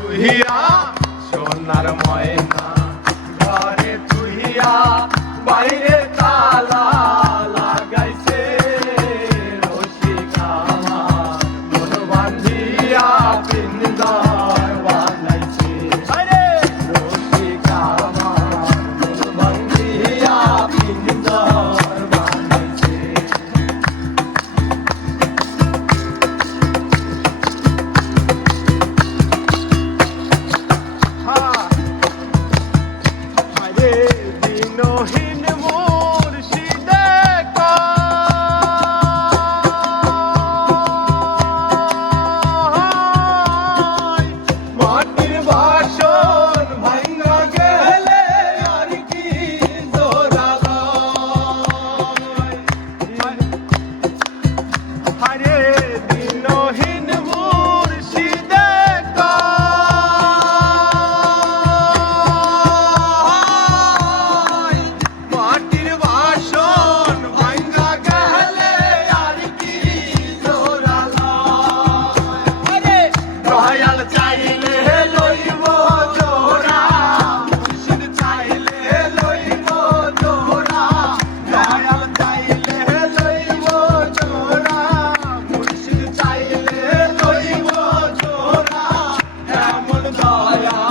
তুহিয়া সোনার ময়না ঘরে তুহিয়া বাইরে তালা লাগাইছে রসিক আমার মন বান্ধিয়া পিন্দর বানাইছে রসিক আমার মন বান্ধিয়া পিন্দর বানাইছে দিনহীন মুর্শিদে মাটির বাসন ভাঙা গেলে আর কি হারে দিনহীন মুর্শিদে মাটির বাসন ভাঙা গেলে আর কি দয়াল চাইলে লইব জোড়া মুর্শিদ চাইলে লইব জোড়া দয়াল চাইলে লইব জোড়া মুর্শিদ চাইলে লইব জোড়া এমন দয়া